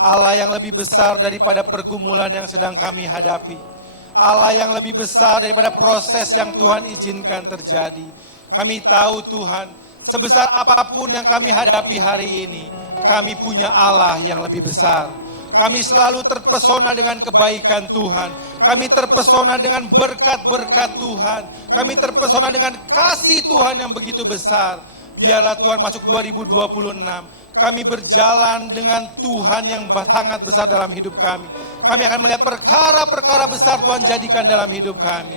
Allah yang lebih besar daripada pergumulan yang sedang kami hadapi. Allah yang lebih besar daripada proses yang Tuhan izinkan terjadi. Kami tahu Tuhan, sebesar apapun yang kami hadapi hari ini, kami punya Allah yang lebih besar. Kami selalu terpesona dengan kebaikan Tuhan. Kami terpesona dengan berkat-berkat Tuhan. Kami terpesona dengan kasih Tuhan yang begitu besar. Biarlah Tuhan masuk 2026. Kami berjalan dengan Tuhan yang sangat besar dalam hidup kami. Kami akan melihat perkara-perkara besar Tuhan jadikan dalam hidup kami.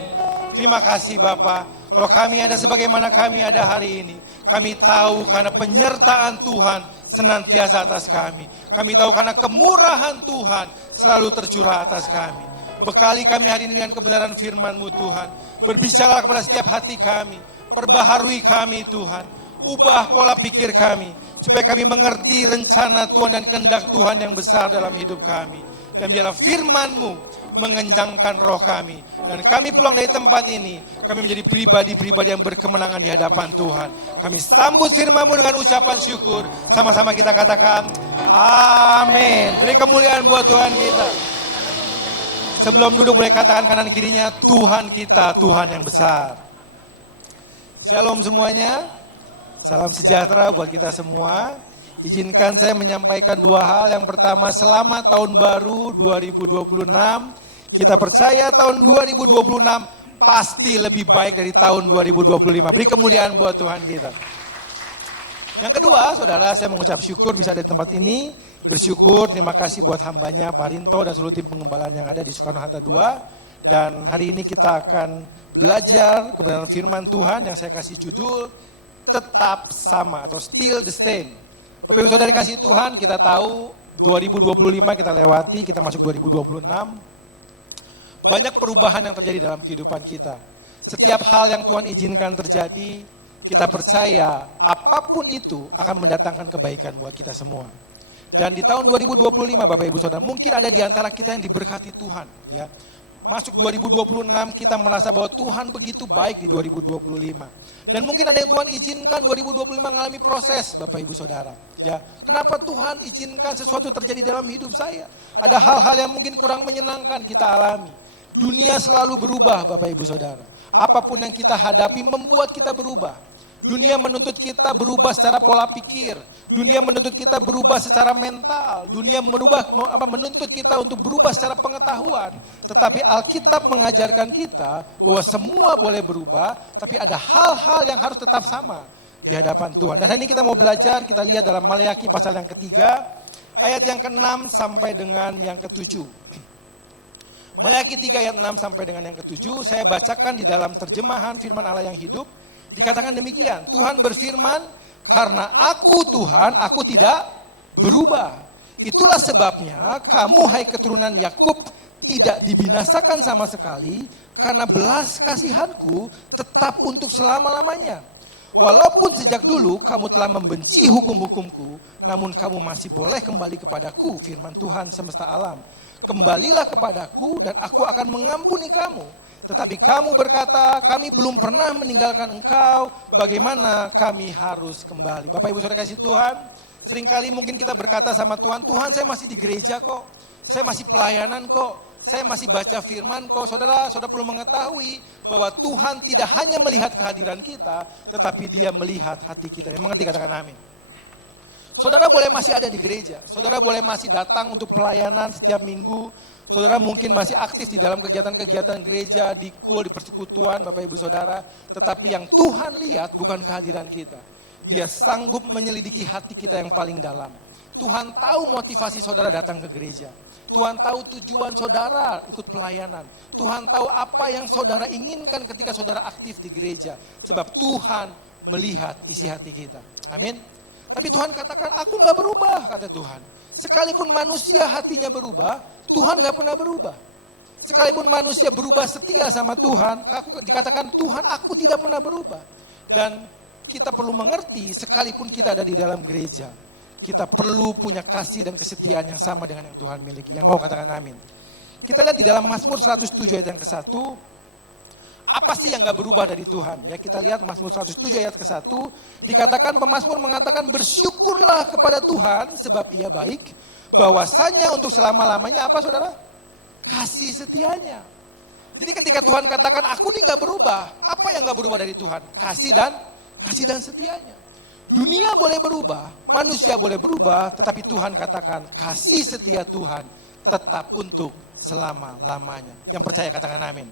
Terima kasih Bapa. Kalau kami ada sebagaimana kami ada hari ini, kami tahu karena penyertaan Tuhan senantiasa atas kami. Kami tahu karena kemurahan Tuhan selalu tercurah atas kami. Bekali kami hari ini dengan kebenaran firman-Mu Tuhan. Berbicara kepada setiap hati kami. Perbaharui kami Tuhan. Ubah pola pikir kami. Supaya kami mengerti rencana Tuhan dan kehendak Tuhan yang besar dalam hidup kami. Dan biarlah firman-Mu mengencangkan roh kami. Dan kami pulang dari tempat ini, kami menjadi pribadi-pribadi yang berkemenangan di hadapan Tuhan. Kami sambut firman-Mu dengan ucapan syukur. Sama-sama kita katakan, amin. Beri kemuliaan buat Tuhan kita. Sebelum duduk boleh katakan kanan kirinya, Tuhan kita, Tuhan yang besar. Shalom semuanya. Salam sejahtera buat kita semua. Izinkan saya menyampaikan dua hal. Yang pertama, selamat tahun baru 2026. Kita percaya tahun 2026 pasti lebih baik dari tahun 2025. Beri kemuliaan buat Tuhan kita. Yang kedua, saudara, saya mengucap syukur bisa ada di tempat ini. Bersyukur, terima kasih buat hambanya Pak Rinto dan seluruh tim pengembalaan yang ada di Soekarno-Hatta 2. Dan hari ini kita akan belajar kebenaran firman Tuhan yang saya kasih judul tetap sama atau still the same. Bapak Ibu Saudara kasih Tuhan, kita tahu 2025 kita lewati, kita masuk 2026. Banyak perubahan yang terjadi dalam kehidupan kita. Setiap hal yang Tuhan izinkan terjadi, kita percaya apapun itu akan mendatangkan kebaikan buat kita semua. Dan di tahun 2025 Bapak Ibu Saudara, mungkin ada di antara kita yang diberkati Tuhan, ya. Masuk 2026 kita merasa bahwa Tuhan begitu baik di 2025. Dan mungkin ada yang Tuhan izinkan 2025 mengalami proses Bapak Ibu Saudara. Ya, kenapa Tuhan izinkan sesuatu terjadi dalam hidup saya? Ada hal-hal yang mungkin kurang menyenangkan kita alami. Dunia selalu berubah Bapak Ibu Saudara. Apapun yang kita hadapi membuat kita berubah. Dunia menuntut kita berubah secara pola pikir. Dunia menuntut kita berubah secara mental. Dunia menuntut kita untuk berubah secara pengetahuan. Tetapi Alkitab mengajarkan kita bahwa semua boleh berubah, tapi ada hal-hal yang harus tetap sama di hadapan Tuhan. Dan hari ini kita mau belajar, kita lihat dalam Maleakhi pasal yang ketiga, ayat yang ke-6 sampai dengan yang ke-7. Maleakhi 3 ayat 6 sampai dengan yang ke-7, saya bacakan di dalam terjemahan firman Allah yang hidup. Dikatakan demikian, Tuhan berfirman, karena aku Tuhan, aku tidak berubah. Itulah sebabnya kamu hai keturunan Yakub tidak dibinasakan sama sekali, karena belas kasihanku tetap untuk selama-lamanya. Walaupun sejak dulu kamu telah membenci hukum-hukumku, namun kamu masih boleh kembali kepadaku, firman Tuhan semesta alam. Kembalilah kepadaku dan aku akan mengampuni kamu. Tetapi kamu berkata, kami belum pernah meninggalkan engkau, bagaimana kami harus kembali? Bapak Ibu Saudara kasih Tuhan, seringkali mungkin kita berkata sama Tuhan, Tuhan saya masih di gereja kok, saya masih pelayanan kok, saya masih baca firman kok. Saudara perlu mengetahui bahwa Tuhan tidak hanya melihat kehadiran kita, tetapi Dia melihat hati kita. Yang mengerti katakan amin. Saudara boleh masih ada di gereja, saudara boleh masih datang untuk pelayanan setiap minggu, saudara mungkin masih aktif di dalam kegiatan-kegiatan gereja, di kul, di persekutuan Bapak Ibu Saudara. Tetapi yang Tuhan lihat bukan kehadiran kita. Dia sanggup menyelidiki hati kita yang paling dalam. Tuhan tahu motivasi saudara datang ke gereja. Tuhan tahu tujuan saudara ikut pelayanan. Tuhan tahu apa yang saudara inginkan ketika saudara aktif di gereja. Sebab Tuhan melihat isi hati kita. Amin. Tapi Tuhan katakan, aku gak berubah, kata Tuhan. Sekalipun manusia hatinya berubah, Tuhan gak pernah berubah. Sekalipun manusia berubah setia sama Tuhan, dikatakan Tuhan aku tidak pernah berubah. Dan kita perlu mengerti sekalipun kita ada di dalam gereja, kita perlu punya kasih dan kesetiaan yang sama dengan yang Tuhan miliki. Yang mau katakan amin. Kita lihat di dalam Mazmur 107 ayat yang ke-1, apa sih yang gak berubah dari Tuhan? Ya, kita lihat Mazmur 107 ayat ke-1, dikatakan pemazmur mengatakan bersyukurlah kepada Tuhan sebab ia baik, bahwasanya untuk selama-lamanya apa saudara? Kasih setianya. Jadi ketika Tuhan katakan aku ini gak berubah, apa yang gak berubah dari Tuhan? Kasih dan setianya. Dunia boleh berubah, manusia boleh berubah, tetapi Tuhan katakan kasih setia Tuhan tetap untuk selama-lamanya. Yang percaya katakan amin.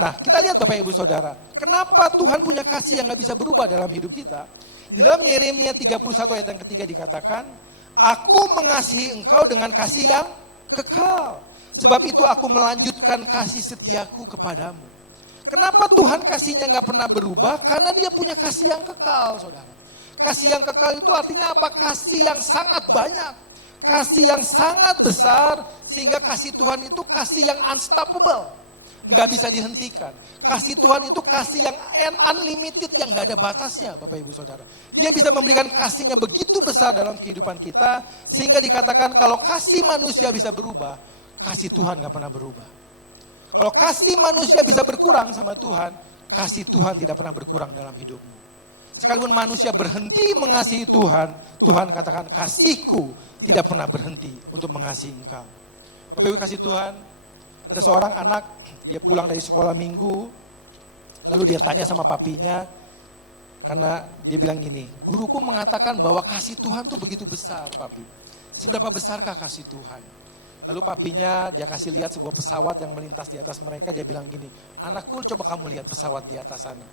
Nah, kita lihat Bapak Ibu Saudara, kenapa Tuhan punya kasih yang gak bisa berubah dalam hidup kita? Di dalam Yeremia 31 ayat yang ketiga dikatakan, aku mengasihi engkau dengan kasih yang kekal. Sebab itu aku melanjutkan kasih setiaku kepadamu. Kenapa Tuhan kasihnya gak pernah berubah? Karena dia punya kasih yang kekal, saudara. Kasih yang kekal itu artinya apa? Kasih yang sangat banyak. Kasih yang sangat besar, sehingga kasih Tuhan itu kasih yang unstoppable. Nggak bisa dihentikan. Kasih Tuhan itu kasih yang unlimited, yang nggak ada batasnya Bapak Ibu Saudara. Dia bisa memberikan kasihnya begitu besar dalam kehidupan kita, sehingga dikatakan kalau kasih manusia bisa berubah, kasih Tuhan nggak pernah berubah. Kalau kasih manusia bisa berkurang sama Tuhan, kasih Tuhan tidak pernah berkurang dalam hidupmu. Sekalipun manusia berhenti mengasihi Tuhan, Tuhan katakan kasihku tidak pernah berhenti untuk mengasihi engkau. Bapak Ibu kasih Tuhan, ada seorang anak, dia pulang dari sekolah minggu, lalu dia tanya sama papinya, karena dia bilang gini, guruku mengatakan bahwa kasih Tuhan tuh begitu besar papi. Seberapa besarkah kasih Tuhan? Lalu papinya dia kasih lihat sebuah pesawat yang melintas di atas mereka, dia bilang gini, anakku coba kamu lihat pesawat di atas sana.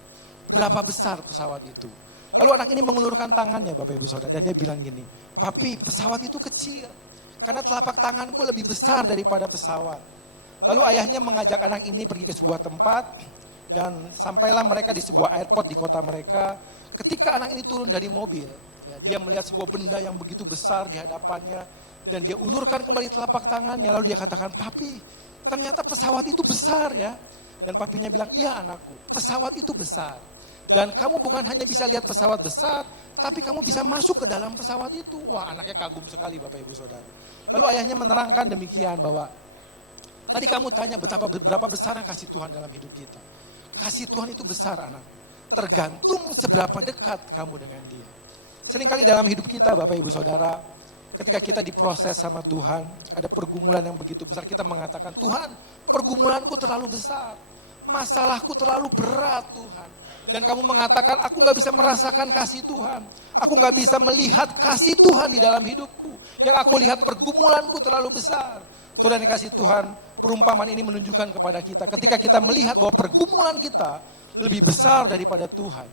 Berapa besar pesawat itu? Lalu anak ini mengulurkan tangannya Bapak Ibu Saudara, dan dia bilang gini, papi pesawat itu kecil, karena telapak tanganku lebih besar daripada pesawat. Lalu ayahnya mengajak anak ini pergi ke sebuah tempat dan sampailah mereka di sebuah airport di kota mereka. Ketika anak ini turun dari mobil, ya, dia melihat sebuah benda yang begitu besar di hadapannya dan dia ulurkan kembali telapak tangannya. Lalu dia katakan, papi ternyata pesawat itu besar ya. Dan papinya bilang, iya anakku, pesawat itu besar. Dan kamu bukan hanya bisa lihat pesawat besar, tapi kamu bisa masuk ke dalam pesawat itu. Wah, anaknya kagum sekali Bapak Ibu Saudara. Lalu ayahnya menerangkan demikian bahwa tadi kamu tanya berapa besar kasih Tuhan dalam hidup kita. Kasih Tuhan itu besar anak. Tergantung seberapa dekat kamu dengan dia. Seringkali dalam hidup kita Bapak Ibu Saudara, ketika kita diproses sama Tuhan, ada pergumulan yang begitu besar, kita mengatakan, Tuhan pergumulanku terlalu besar. Masalahku terlalu berat Tuhan. Dan kamu mengatakan, aku gak bisa merasakan kasih Tuhan. Aku gak bisa melihat kasih Tuhan di dalam hidupku. Yang aku lihat pergumulanku terlalu besar. Saudara yang kasih Tuhan, perumpamaan ini menunjukkan kepada kita, ketika kita melihat bahwa pergumulan kita lebih besar daripada Tuhan,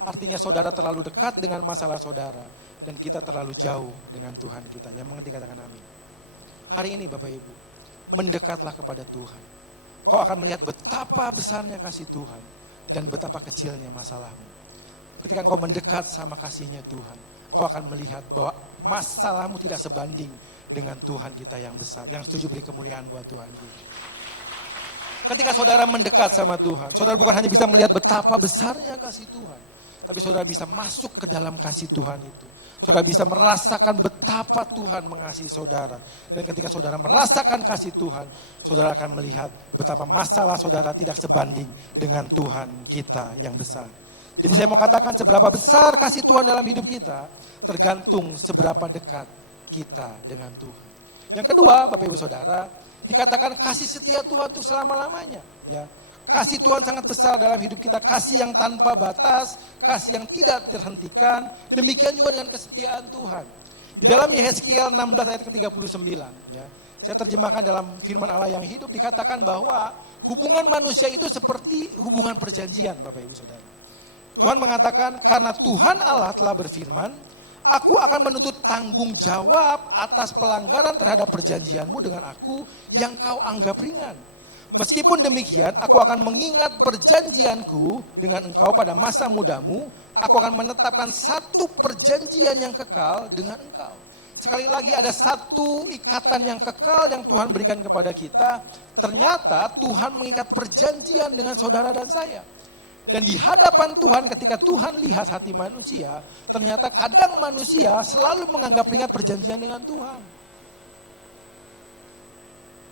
artinya saudara terlalu dekat dengan masalah saudara, dan kita terlalu jauh dengan Tuhan kita. Yang mengerti katakan amin. Hari ini Bapak Ibu, mendekatlah kepada Tuhan. Kau akan melihat betapa besarnya kasih Tuhan, dan betapa kecilnya masalahmu. Ketika kau mendekat sama kasihnya Tuhan, kau akan melihat bahwa masalahmu tidak sebanding dengan Tuhan kita yang besar. Yang setuju beri kemuliaan buat Tuhan kita. Ketika saudara mendekat sama Tuhan, saudara bukan hanya bisa melihat betapa besarnya kasih Tuhan, tapi saudara bisa masuk ke dalam kasih Tuhan itu. Saudara bisa merasakan betapa Tuhan mengasihi saudara. Dan ketika saudara merasakan kasih Tuhan, saudara akan melihat betapa masalah saudara tidak sebanding dengan Tuhan kita yang besar. Jadi saya mau katakan seberapa besar kasih Tuhan dalam hidup kita, tergantung seberapa dekat kita dengan Tuhan. Yang kedua, Bapak Ibu Saudara, dikatakan kasih setia Tuhan untuk selama-lamanya. Ya, kasih Tuhan sangat besar dalam hidup kita, kasih yang tanpa batas, kasih yang tidak terhentikan. Demikian juga dengan kesetiaan Tuhan. Di dalam Yehezkiel 16 ayat ke-39, ya, saya terjemahkan dalam firman Allah yang hidup, dikatakan bahwa hubungan manusia itu seperti hubungan perjanjian, Bapak Ibu Saudara. Tuhan mengatakan, karena Tuhan Allah telah berfirman, aku akan menuntut tanggung jawab atas pelanggaran terhadap perjanjianmu dengan aku yang kau anggap ringan. Meskipun demikian, aku akan mengingat perjanjianku dengan engkau pada masa mudamu. Aku akan menetapkan satu perjanjian yang kekal dengan engkau. Sekali lagi ada satu ikatan yang kekal yang Tuhan berikan kepada kita. Ternyata Tuhan mengikat perjanjian dengan saudara dan saya. Dan di hadapan Tuhan ketika Tuhan lihat hati manusia, ternyata kadang manusia selalu menganggap ringan perjanjian dengan Tuhan.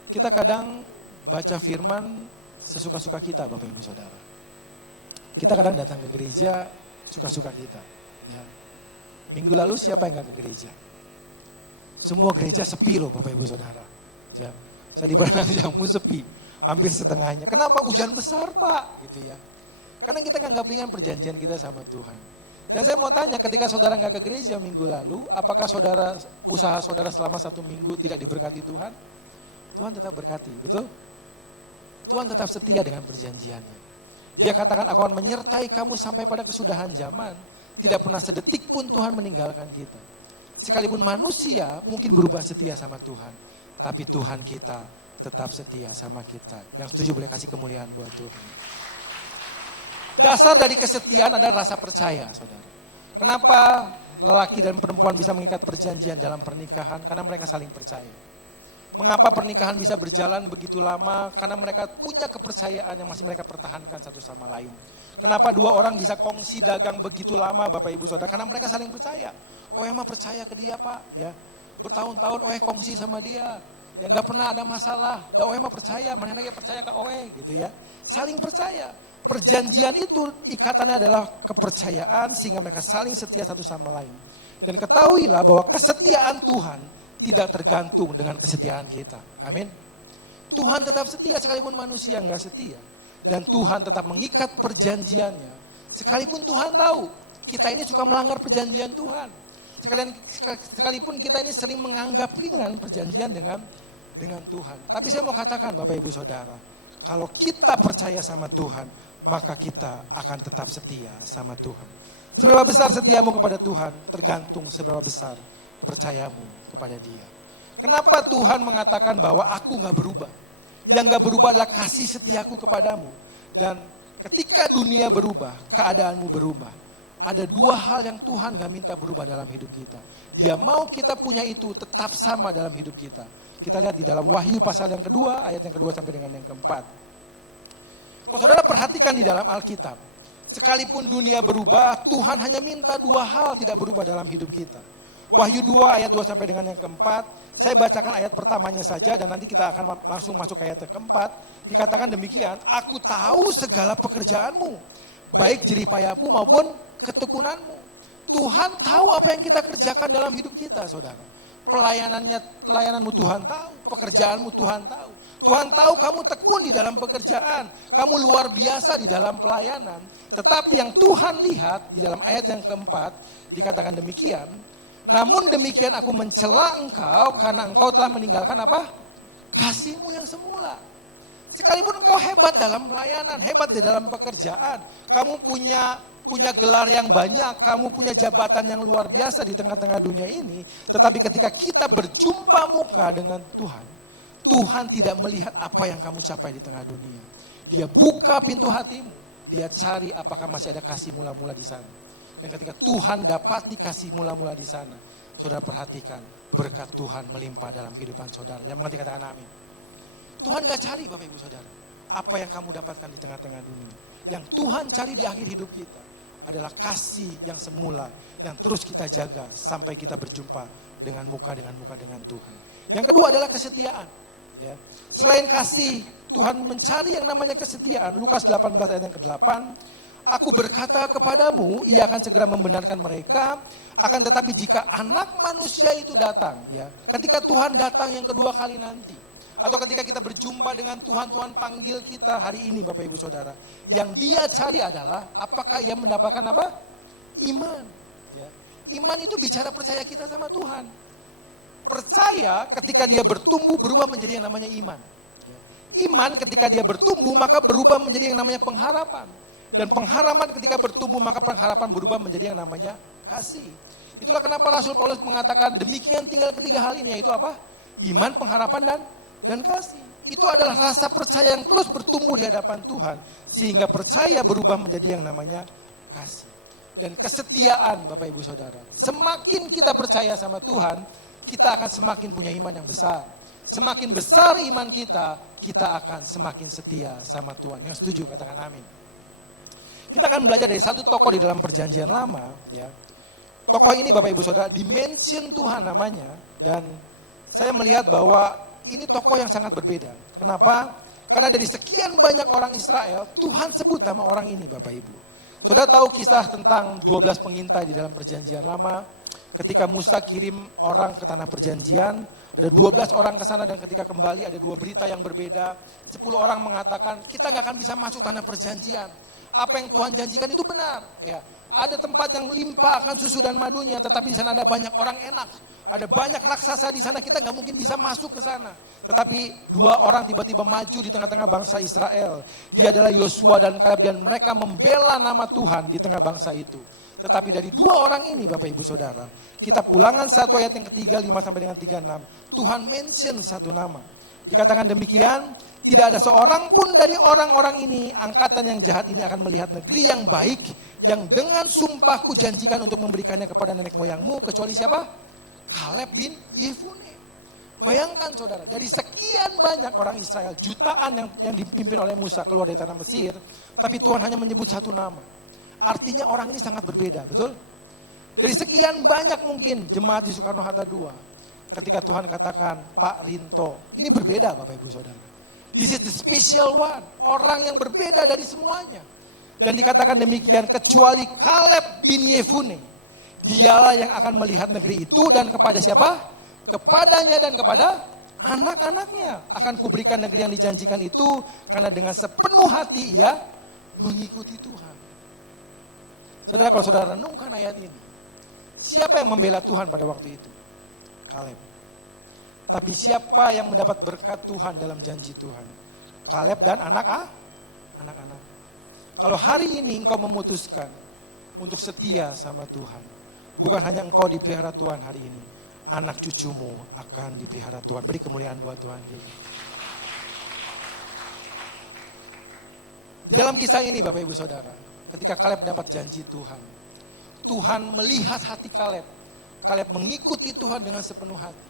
Kita kadang baca firman sesuka-suka kita, Bapak Ibu Saudara. Kita kadang datang ke gereja suka-suka kita. Ya. Minggu lalu siapa yang gak ke gereja? Semua gereja sepi loh Bapak Ibu Saudara. Ya. Saya di Baranang Jamu sepi, hampir setengahnya. Kenapa? Hujan besar Pak, gitu ya. Karena kita nganggap ringan perjanjian kita sama Tuhan. Dan saya mau tanya, ketika saudara nggak ke gereja minggu lalu, apakah usaha saudara selama 1 minggu tidak diberkati Tuhan? Tuhan tetap berkati, betul? Tuhan tetap setia dengan perjanjiannya. Dia katakan, aku akan menyertai kamu sampai pada kesudahan zaman. Tidak pernah sedetik pun Tuhan meninggalkan kita. Sekalipun manusia mungkin berubah setia sama Tuhan. Tapi Tuhan kita tetap setia sama kita. Yang setuju boleh kasih kemuliaan buat Tuhan. Dasar dari kesetiaan adalah rasa percaya, saudara. Kenapa lelaki dan perempuan bisa mengikat perjanjian dalam pernikahan? Karena mereka saling percaya. Mengapa pernikahan bisa berjalan begitu lama? Karena mereka punya kepercayaan yang masih mereka pertahankan satu sama lain. Kenapa 2 orang bisa kongsi dagang begitu lama, Bapak Ibu Saudara? Karena mereka saling percaya. Oh emang percaya ke dia Pak, ya. Bertahun-tahun kongsi sama dia. Ya nggak pernah ada masalah. Dan emang percaya, mana lagi percaya ke gitu ya. Saling percaya. Perjanjian itu ikatannya adalah kepercayaan sehingga mereka saling setia satu sama lain. Dan ketahuilah bahwa kesetiaan Tuhan tidak tergantung dengan kesetiaan kita. Amin. Tuhan tetap setia sekalipun manusia nggak setia. Dan Tuhan tetap mengikat perjanjiannya. Sekalipun Tuhan tahu kita ini suka melanggar perjanjian Tuhan. Sekalipun kita ini sering menganggap ringan perjanjian dengan Tuhan. Tapi saya mau katakan Bapak Ibu Saudara, kalau kita percaya sama Tuhan, maka kita akan tetap setia sama Tuhan. Seberapa besar setiamu kepada Tuhan tergantung seberapa besar percayamu kepada Dia. Kenapa Tuhan mengatakan bahwa aku gak berubah? Yang gak berubah adalah kasih setiaku kepadamu. Dan ketika dunia berubah, keadaanmu berubah. Ada 2 hal yang Tuhan gak minta berubah dalam hidup kita. Dia mau kita punya itu tetap sama dalam hidup kita. Kita lihat di dalam Wahyu pasal yang kedua, ayat yang kedua sampai dengan yang keempat. Kalau saudara perhatikan di dalam Alkitab, sekalipun dunia berubah, Tuhan hanya minta 2 hal tidak berubah dalam hidup kita. Wahyu 2 ayat 2 sampai dengan yang keempat, saya bacakan ayat pertamanya saja dan nanti kita akan langsung masuk ke ayat yang keempat. Dikatakan demikian, aku tahu segala pekerjaanmu, baik jeripayahmu maupun ketekunanmu. Tuhan tahu apa yang kita kerjakan dalam hidup kita, saudara. Pelayananmu Tuhan tahu, pekerjaanmu Tuhan tahu. Tuhan tahu kamu tekun di dalam pekerjaan, kamu luar biasa di dalam pelayanan. Tetapi yang Tuhan lihat di dalam ayat yang keempat, dikatakan demikian, namun demikian aku mencela engkau karena engkau telah meninggalkan apa? Kasihmu yang semula. Sekalipun engkau hebat dalam pelayanan, hebat di dalam pekerjaan, kamu punya gelar yang banyak, kamu punya jabatan yang luar biasa di tengah-tengah dunia ini. Tetapi ketika kita berjumpa muka dengan Tuhan, Tuhan tidak melihat apa yang kamu capai di tengah dunia. Dia buka pintu hatimu, dia cari apakah masih ada kasih mula-mula di sana. Dan ketika Tuhan dapat dikasih mula-mula di sana, saudara perhatikan berkat Tuhan melimpah dalam kehidupan saudara. Yang mengerti katakan amin. Tuhan gak cari Bapak Ibu Saudara apa yang kamu dapatkan di tengah-tengah dunia. Yang Tuhan cari di akhir hidup kita adalah kasih yang semula yang terus kita jaga sampai kita berjumpa dengan muka dengan Tuhan. Yang kedua adalah kesetiaan. Ya. Selain kasih, Tuhan mencari yang namanya kesetiaan. Lukas 18 ayat yang ke-8. Aku berkata kepadamu, ia akan segera membenarkan mereka. Akan tetapi jika anak manusia itu datang, ya, ketika Tuhan datang yang kedua kali nanti, atau ketika kita berjumpa dengan Tuhan, Tuhan panggil kita hari ini Bapak Ibu Saudara. Yang dia cari adalah apakah ia mendapatkan apa? Iman. Ya. Iman itu bicara percaya kita sama Tuhan. Percaya ketika dia bertumbuh berubah menjadi yang namanya iman. Ya. Iman ketika dia bertumbuh maka berubah menjadi yang namanya pengharapan. Dan pengharapan ketika bertumbuh maka pengharapan berubah menjadi yang namanya kasih. Itulah kenapa Rasul Paulus mengatakan demikian tinggal ketiga hal ini, yaitu apa? Iman, pengharapan, dan kasih. Itu adalah rasa percaya yang terus bertumbuh di hadapan Tuhan. Sehingga percaya berubah menjadi yang namanya kasih. Dan kesetiaan Bapak Ibu Saudara. Semakin kita percaya sama Tuhan, kita akan semakin punya iman yang besar. Semakin besar iman kita, kita akan semakin setia sama Tuhan. Yang setuju katakan amin. Kita akan belajar dari satu tokoh di dalam perjanjian lama. Ya. Tokoh ini Bapak Ibu Saudara, dimension Tuhan namanya. Dan saya melihat bahwa ini tokoh yang sangat berbeda. Kenapa? Karena dari sekian banyak orang Israel, Tuhan sebut nama orang ini Bapak Ibu. Saudara tahu kisah tentang 12 pengintai di dalam perjanjian lama. Ketika Musa kirim orang ke tanah perjanjian, ada 12 orang ke sana dan ketika kembali ada 2 berita yang berbeda. 10 orang mengatakan, kita nggak akan bisa masuk tanah perjanjian. Apa yang Tuhan janjikan itu benar. Ya, ada tempat yang limpah akan susu dan madunya, tetapi di sana ada banyak orang enak. Ada banyak raksasa di sana, kita nggak mungkin bisa masuk ke sana. Tetapi 2 orang tiba-tiba maju di tengah-tengah bangsa Israel. Dia adalah Yosua dan Kaleb dan mereka membela nama Tuhan di tengah bangsa itu. Tetapi dari 2 orang ini Bapak Ibu Saudara, kitab Ulangan 1 ayat yang ketiga 5 sampai dengan 36, Tuhan mention satu nama. Dikatakan demikian, tidak ada seorang pun dari orang-orang ini, angkatan yang jahat ini akan melihat negeri yang baik, yang dengan sumpah kujanjikan untuk memberikannya kepada nenek moyangmu, kecuali siapa? Kaleb bin Yefune. Bayangkan saudara, dari sekian banyak orang Israel, jutaan yang dipimpin oleh Musa keluar dari tanah Mesir, tapi Tuhan hanya menyebut satu nama. Artinya orang ini sangat berbeda, betul? Dari sekian banyak mungkin jemaat di Soekarno-Hatta II, ketika Tuhan katakan Pak Rinto, ini berbeda Bapak Ibu Saudara. This is the special one, orang yang berbeda dari semuanya. Dan dikatakan demikian, kecuali Kaleb bin Yefune, dialah yang akan melihat negeri itu dan kepada siapa? Kepadanya dan kepada anak-anaknya. Akan kuberikan negeri yang dijanjikan itu, karena dengan sepenuh hati ia mengikuti Tuhan. Saudara, kalau saudara renungkan ayat ini, siapa yang membela Tuhan pada waktu itu? Kaleb. Tapi siapa yang mendapat berkat Tuhan dalam janji Tuhan? Kaleb dan anak-anak. Kalau hari ini engkau memutuskan untuk setia sama Tuhan, bukan hanya engkau dipelihara Tuhan hari ini, anak cucumu akan dipelihara Tuhan. Beri kemuliaan buat Tuhan. Di dalam kisah ini Bapak Ibu Saudara, ketika Kaleb dapat janji Tuhan, Tuhan melihat hati Kaleb. Kaleb mengikuti Tuhan dengan sepenuh hati.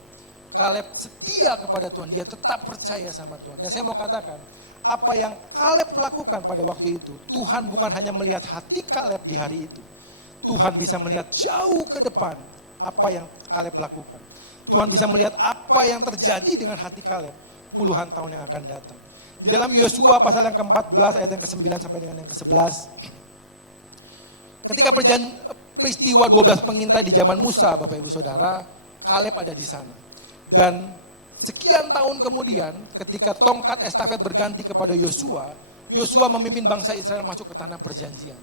Kaleb setia kepada Tuhan, dia tetap percaya sama Tuhan. Dan saya mau katakan, apa yang Kaleb lakukan pada waktu itu, Tuhan bukan hanya melihat hati Kaleb di hari itu. Tuhan bisa melihat jauh ke depan apa yang Kaleb lakukan. Tuhan bisa melihat apa yang terjadi dengan hati Kaleb puluhan tahun yang akan datang. Di dalam Yosua pasal yang ke-14 ayat yang ke-9 sampai dengan yang ke-11. Ketika peristiwa 12 pengintai di zaman Musa, Bapak Ibu Saudara, Kaleb ada di sana. Dan sekian tahun kemudian, ketika tongkat estafet berganti kepada Yosua, Yosua memimpin bangsa Israel masuk ke tanah perjanjian.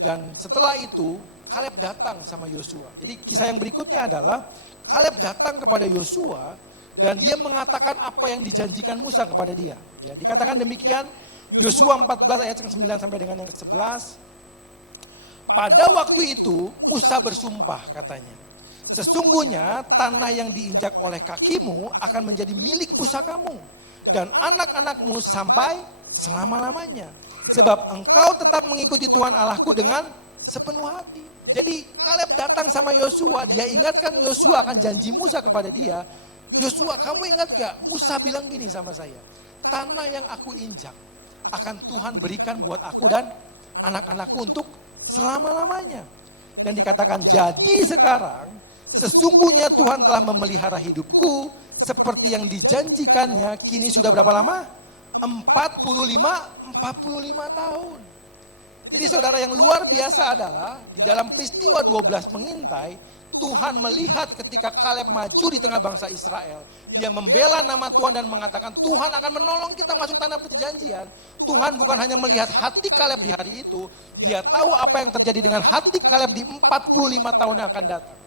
Dan setelah itu, Kaleb datang sama Yosua. Jadi kisah yang berikutnya adalah, Kaleb datang kepada Yosua, dan dia mengatakan apa yang dijanjikan Musa kepada dia. Ya, dikatakan demikian, Yosua 14 ayat yang 9 sampai dengan yang 11. Pada waktu itu Musa bersumpah katanya, sesungguhnya tanah yang diinjak oleh kakimu akan menjadi milik pusakamu dan anak-anakmu sampai selama-lamanya. Sebab engkau tetap mengikuti Tuhan Allahku dengan sepenuh hati. Jadi Kaleb datang sama Yosua, dia ingatkan Yosua akan janji Musa kepada dia. Yosua, kamu ingat gak? Musa bilang gini sama saya, tanah yang aku injak akan Tuhan berikan buat aku dan anak-anakku untuk selama-lamanya. Dan dikatakan, jadi sekarang sesungguhnya Tuhan telah memelihara hidupku seperti yang dijanjikannya. Kini sudah berapa lama? 45 tahun. Jadi saudara, yang luar biasa adalah di dalam peristiwa 12 pengintai, Tuhan melihat ketika Kaleb maju di tengah bangsa Israel. Dia membela nama Tuhan dan mengatakan Tuhan akan menolong kita masuk tanah perjanjian. Tuhan bukan hanya melihat hati Kaleb di hari itu, dia tahu apa yang terjadi dengan hati Kaleb di 45 tahun yang akan datang.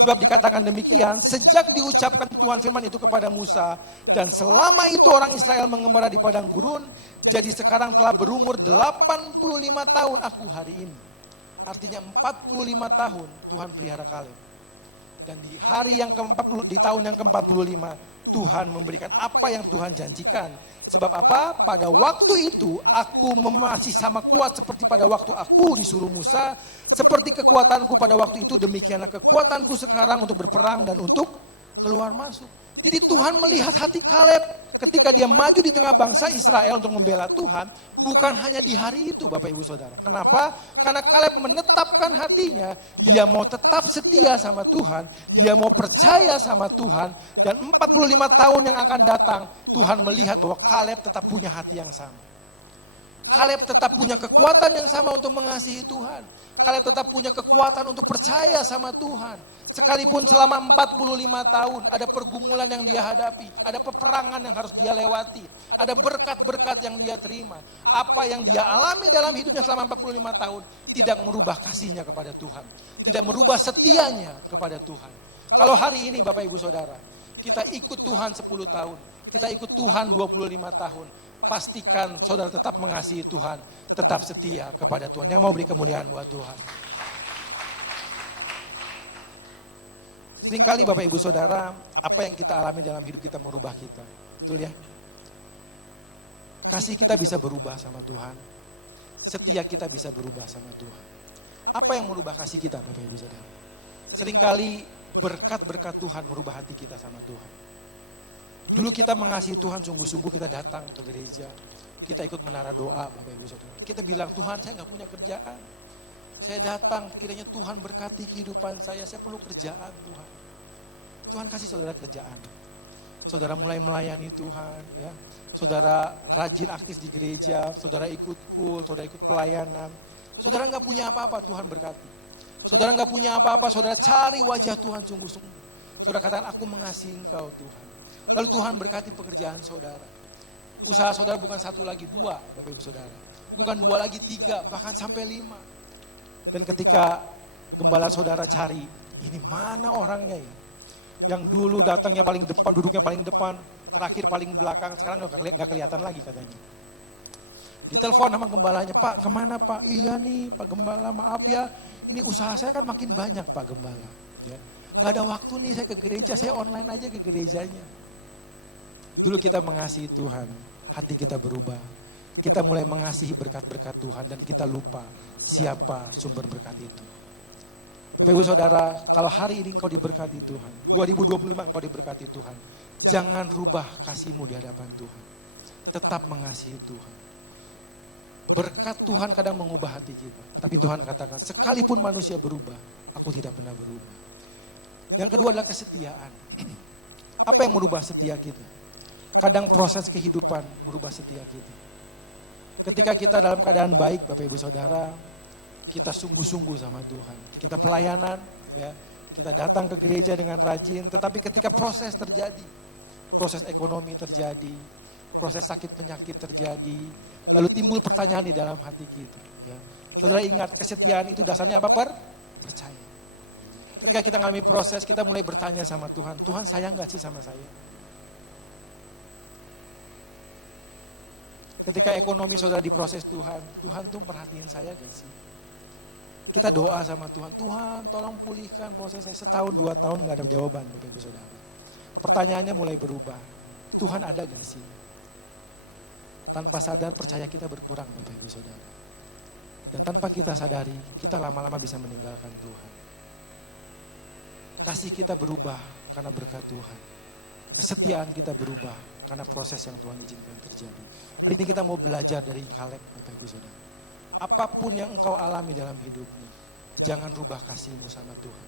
Sebab dikatakan demikian, sejak diucapkan Tuhan firman itu kepada Musa, dan selama itu orang Israel mengembara di padang gurun, jadi sekarang telah berumur 85 tahun aku hari ini. Artinya 45 tahun Tuhan pelihara Kaleb. Dan di hari yang ke-40, di tahun yang ke-45, Tuhan memberikan apa yang Tuhan janjikan. Sebab apa? Pada waktu itu aku masih sama kuat seperti pada waktu aku disuruh Musa. Seperti kekuatanku pada waktu itu, demikianlah kekuatanku sekarang untuk berperang dan untuk keluar masuk. Jadi Tuhan melihat hati Kaleb ketika dia maju di tengah bangsa Israel untuk membela Tuhan, bukan hanya di hari itu Bapak Ibu Saudara. Kenapa? Karena Kaleb menetapkan hatinya, dia mau tetap setia sama Tuhan, dia mau percaya sama Tuhan, dan 45 tahun yang akan datang, Tuhan melihat bahwa Kaleb tetap punya hati yang sama. Kaleb tetap punya kekuatan yang sama untuk mengasihi Tuhan. Kaleb tetap punya kekuatan untuk percaya sama Tuhan. Sekalipun selama 45 tahun ada pergumulan yang dia hadapi, ada peperangan yang harus dia lewati, ada berkat-berkat yang dia terima. Apa yang dia alami dalam hidupnya selama 45 tahun tidak merubah kasihnya kepada Tuhan, tidak merubah setianya kepada Tuhan. Kalau hari ini Bapak Ibu Saudara, kita ikut Tuhan 10 tahun, kita ikut Tuhan 25 tahun, pastikan saudara tetap mengasihi Tuhan, tetap setia kepada Tuhan. Yang mau beri kemuliaan buat Tuhan. Seringkali Bapak Ibu Saudara, apa yang kita alami dalam hidup kita merubah kita. Betul ya? Kasih kita bisa berubah sama Tuhan. Setia kita bisa berubah sama Tuhan. Apa yang merubah kasih kita Bapak Ibu Saudara? Seringkali berkat-berkat Tuhan merubah hati kita sama Tuhan. Dulu kita mengasihi Tuhan sungguh-sungguh, kita datang ke gereja. Kita ikut menara doa Bapak Ibu Saudara. Kita bilang, Tuhan saya gak punya kerjaan. Saya datang, kiranya Tuhan berkati kehidupan saya perlu kerjaan Tuhan. Tuhan kasih saudara kerjaan. Saudara mulai melayani Tuhan, ya. Saudara rajin aktif di gereja, saudara ikut kul, saudara ikut pelayanan. Saudara nggak punya apa-apa, Tuhan berkati. Saudara nggak punya apa-apa, saudara cari wajah Tuhan sungguh-sungguh. Saudara katakan, aku mengasihi Engkau Tuhan. Lalu Tuhan berkati pekerjaan saudara. Usaha saudara bukan satu lagi, dua Bapak Ibu Saudara. Bukan dua lagi, tiga, bahkan sampai 5. Dan ketika gembala saudara cari, ini mana orangnya ya? Yang dulu datangnya paling depan, duduknya paling depan, terakhir paling belakang, sekarang gak kelihatan lagi katanya. Ditelepon sama gembalanya, Pak kemana Pak? Iya nih Pak Gembala, maaf ya, ini usaha saya kan makin banyak Pak Gembala. Ya. Gak ada waktu nih saya ke gereja, saya online aja ke gerejanya. Dulu kita mengasihi Tuhan, hati kita berubah. Kita mulai mengasihi berkat-berkat Tuhan dan kita lupa siapa sumber berkat itu. Bapak Ibu Saudara, kalau hari ini engkau diberkati Tuhan, 2025 engkau diberkati Tuhan, jangan rubah kasihmu di hadapan Tuhan. Tetap mengasihi Tuhan. Berkat Tuhan kadang mengubah hati kita. Tapi Tuhan katakan, sekalipun manusia berubah, aku tidak pernah berubah. Yang kedua adalah kesetiaan. Apa yang merubah setia kita? Kadang proses kehidupan merubah setia kita. Ketika kita dalam keadaan baik, Bapak Ibu Saudara, kita sungguh-sungguh sama Tuhan. Kita pelayanan, ya, kita datang ke gereja dengan rajin. Tetapi ketika proses terjadi, proses ekonomi terjadi, proses sakit penyakit terjadi, lalu timbul pertanyaan di dalam hati kita. Ya. Saudara ingat, kesetiaan itu dasarnya apa? Percaya. Ketika kita mengalami proses, kita mulai bertanya sama Tuhan, Tuhan sayang gak sih sama saya? Ketika ekonomi saudara diproses Tuhan, Tuhan tuh perhatiin saya gak sih? Kita doa sama Tuhan, Tuhan tolong pulihkan proses saya. Setahun 2 tahun gak ada jawaban Bapak Ibu Saudara. Pertanyaannya mulai berubah, Tuhan ada gak sih? Tanpa sadar percaya kita berkurang Bapak Ibu Saudara. Dan tanpa kita sadari, kita lama-lama bisa meninggalkan Tuhan. Kasih kita berubah karena berkat Tuhan. Kesetiaan kita berubah karena proses yang Tuhan izinkan terjadi. Hari ini kita mau belajar dari Kaleb Bapak Ibu Saudara. Apapun yang engkau alami dalam hidupmu, jangan rubah kasihmu sama Tuhan.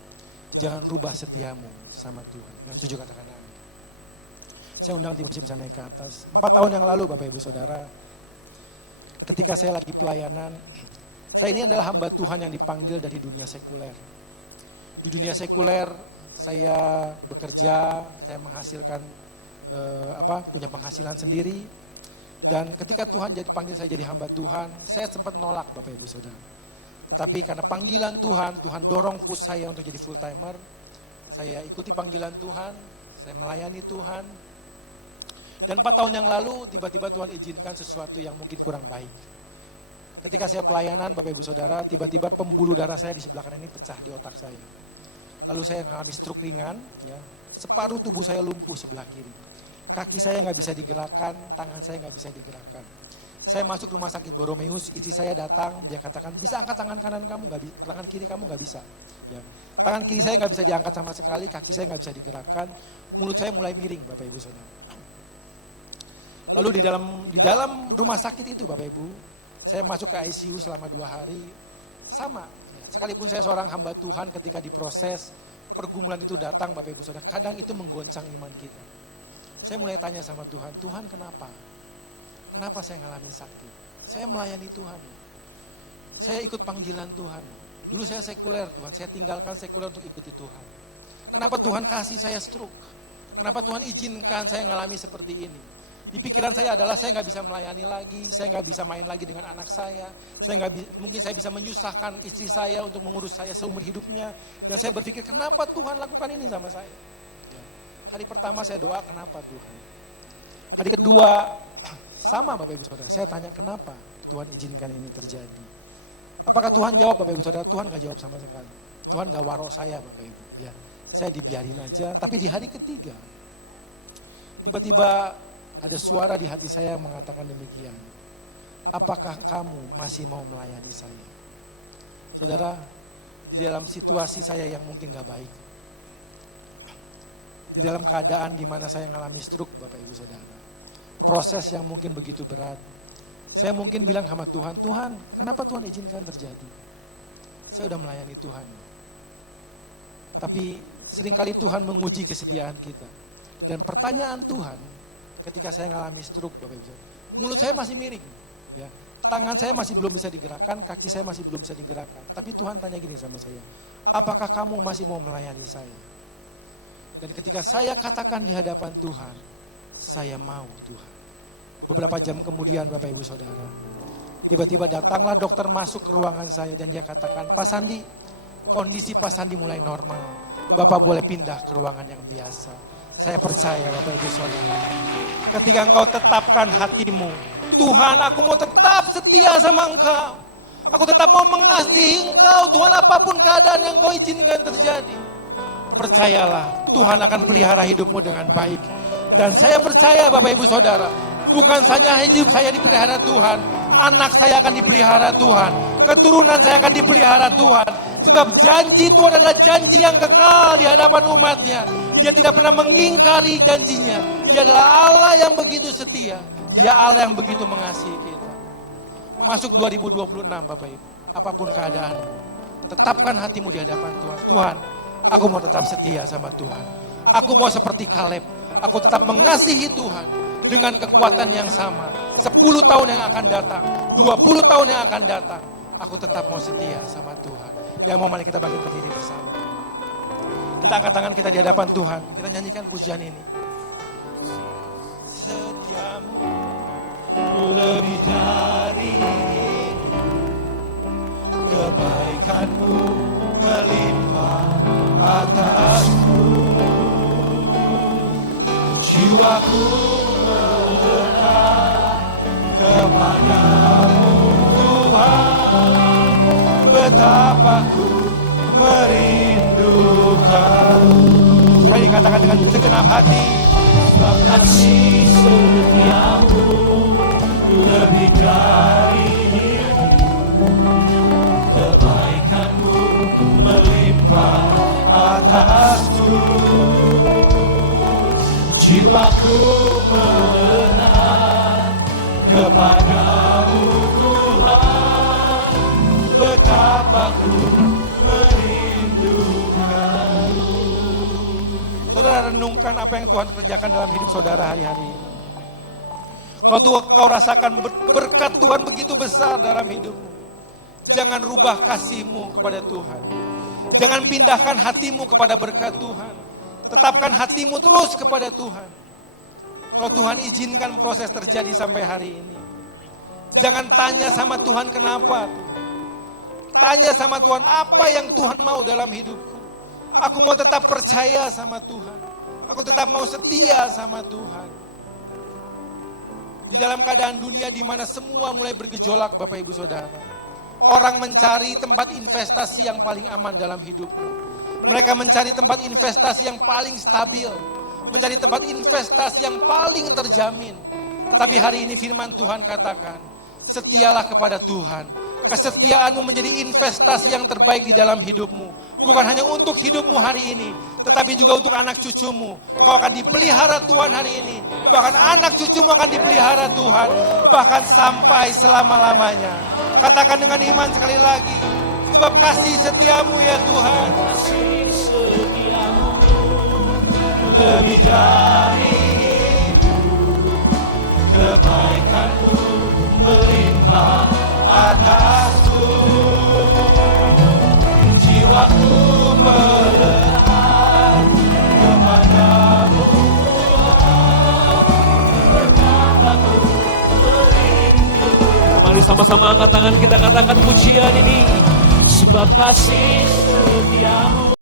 Jangan rubah setiamu sama Tuhan. Yang setuju katakan amin. Saya undang tim bisa naik ke atas. 4 tahun yang lalu Bapak Ibu Saudara, ketika saya lagi pelayanan, saya ini adalah hamba Tuhan yang dipanggil dari dunia sekuler. Di dunia sekuler saya bekerja, saya menghasilkan punya penghasilan sendiri. Dan ketika Tuhan panggil saya jadi hamba Tuhan, saya sempat nolak Bapak Ibu Saudara. Tetapi karena panggilan Tuhan, Tuhan dorong push saya untuk jadi full timer. Saya ikuti panggilan Tuhan, saya melayani Tuhan. Dan 4 tahun yang lalu tiba-tiba Tuhan izinkan sesuatu yang mungkin kurang baik. Ketika saya pelayanan Bapak Ibu Saudara, tiba-tiba pembuluh darah saya di sebelah kanan ini pecah di otak saya. Lalu saya mengalami stroke ringan, ya, separuh tubuh saya lumpuh sebelah kiri. Kaki saya nggak bisa digerakkan, tangan saya nggak bisa digerakkan. Saya masuk rumah sakit Boromeus, istri saya datang, dia katakan bisa angkat tangan kanan kamu, tangan kiri kamu nggak bisa. Ya. Tangan kiri saya nggak bisa diangkat sama sekali, kaki saya nggak bisa digerakkan, mulut saya mulai miring Bapak Ibu Saudara. Lalu di dalam rumah sakit itu Bapak Ibu, saya masuk ke ICU selama 2 hari, sama. Sekalipun saya seorang hamba Tuhan, ketika diproses, pergumulan itu datang Bapak Ibu Saudara, kadang itu menggoncang iman kita. Saya mulai tanya sama Tuhan, Tuhan kenapa? Kenapa saya ngalamin sakit? Saya melayani Tuhan. Saya ikut panggilan Tuhan. Dulu saya sekuler Tuhan, saya tinggalkan sekuler untuk ikuti Tuhan. Kenapa Tuhan kasih saya stroke? Kenapa Tuhan izinkan saya ngalami seperti ini? Di pikiran saya adalah saya nggak bisa melayani lagi, saya nggak bisa main lagi dengan anak saya mungkin saya bisa menyusahkan istri saya untuk mengurus saya seumur hidupnya. Dan saya berpikir, kenapa Tuhan lakukan ini sama saya? Ya. Hari pertama saya doa, kenapa Tuhan? Hari kedua, sama Bapak Ibu Saudara, saya tanya kenapa Tuhan izinkan ini terjadi? Apakah Tuhan jawab Bapak Ibu Saudara? Tuhan gak jawab sama sekali. Tuhan gak waro saya Bapak Ibu. Ya, saya dibiarin aja, tapi di hari ketiga, tiba-tiba ada suara di hati saya yang mengatakan demikian. Apakah kamu masih mau melayani saya? Saudara, di dalam situasi saya yang mungkin gak baik, di dalam keadaan di mana saya mengalami stroke Bapak Ibu Saudara, proses yang mungkin begitu berat, saya mungkin bilang sama Tuhan, Tuhan kenapa Tuhan izinkan terjadi? Saya udah melayani Tuhan. Tapi seringkali Tuhan menguji kesetiaan kita. Dan pertanyaan Tuhan, ketika saya mengalami stroke Bapak Ibu, mulut saya masih miring, ya. Tangan saya masih belum bisa digerakkan, kaki saya masih belum bisa digerakkan. Tapi Tuhan tanya gini sama saya, apakah kamu masih mau melayani saya? Dan ketika saya katakan di hadapan Tuhan, saya mau Tuhan. Beberapa jam kemudian Bapak Ibu Saudara, tiba-tiba datanglah dokter masuk ke ruangan saya dan dia katakan, Pak Sandi, kondisi Pak Sandi mulai normal. Bapak boleh pindah ke ruangan yang biasa. Saya percaya Bapak Ibu Saudara, ketika engkau tetapkan hatimu, Tuhan aku mau tetap setia sama engkau. Aku tetap mau mengasihi engkau, Tuhan apapun keadaan yang engkau izinkan terjadi. Percayalah, Tuhan akan pelihara hidupmu dengan baik. Dan saya percaya Bapak Ibu Saudara, bukan saja hidup saya dipelihara Tuhan, anak saya akan dipelihara Tuhan, keturunan saya akan dipelihara Tuhan. Sebab janji Tuhan adalah janji yang kekal di hadapan umatnya. Dia tidak pernah mengingkari janjinya. Dia adalah Allah yang begitu setia. Dia Allah yang begitu mengasihi kita. Masuk 2026 Bapak Ibu, apapun keadaanmu, tetapkan hatimu di hadapan Tuhan. Tuhan, aku mau tetap setia sama Tuhan. Aku mau seperti Kaleb, aku tetap mengasihi Tuhan dengan kekuatan yang sama. 10 tahun yang akan datang, 20 tahun yang akan datang, aku tetap mau setia sama Tuhan. Yang mau mari kita bangkit berdiri bersama. Kita angkat tangan kita di hadapan Tuhan. Kita nyanyikan pujian ini. Setiamu lebih dari hidup, kebaikanmu melimpah atasku. Jiwaku melekat kepadamu Tuhan, betapa ku merindukan. Sekali katakan dengan segenap hati, sebab kasih setiamu lebih dari hidup, kebaikanmu melimpah atasku. Jiwaku mengenal kepadamu Tuhan, betapa ku Saudara renungkan apa yang Tuhan kerjakan dalam hidup saudara hari-hari ini. Kalau kau rasakan berkat Tuhan begitu besar dalam hidupmu, jangan rubah kasihmu kepada Tuhan. Jangan pindahkan hatimu kepada berkat Tuhan. Tetapkan hatimu terus kepada Tuhan. Kalau Tuhan izinkan proses terjadi sampai hari ini, jangan tanya sama Tuhan kenapa. Tanya sama Tuhan apa yang Tuhan mau dalam hidupku. Aku mau tetap percaya sama Tuhan. Aku tetap mau setia sama Tuhan. Di dalam keadaan dunia di mana semua mulai bergejolak Bapak Ibu Saudara. Orang mencari tempat investasi yang paling aman dalam hidupmu. Mereka mencari tempat investasi yang paling stabil. Mencari tempat investasi yang paling terjamin. Tetapi hari ini firman Tuhan katakan, setialah kepada Tuhan. Kesetiaanmu menjadi investasi yang terbaik di dalam hidupmu. Bukan hanya untuk hidupmu hari ini, tetapi juga untuk anak cucumu. Kau akan dipelihara Tuhan hari ini. Bahkan anak cucumu akan dipelihara Tuhan. Bahkan sampai selama-lamanya. Katakan dengan iman sekali lagi. Sebab kasih setiamu ya Tuhan. Kasih setiamu Lebih dari itu. Kebaikanmu melimpah atasku. Jiwaku melekat kepadamu Tuhan. Mari sama-sama angkat tangan kita katakan pujian ini. Sebab kasih setiamu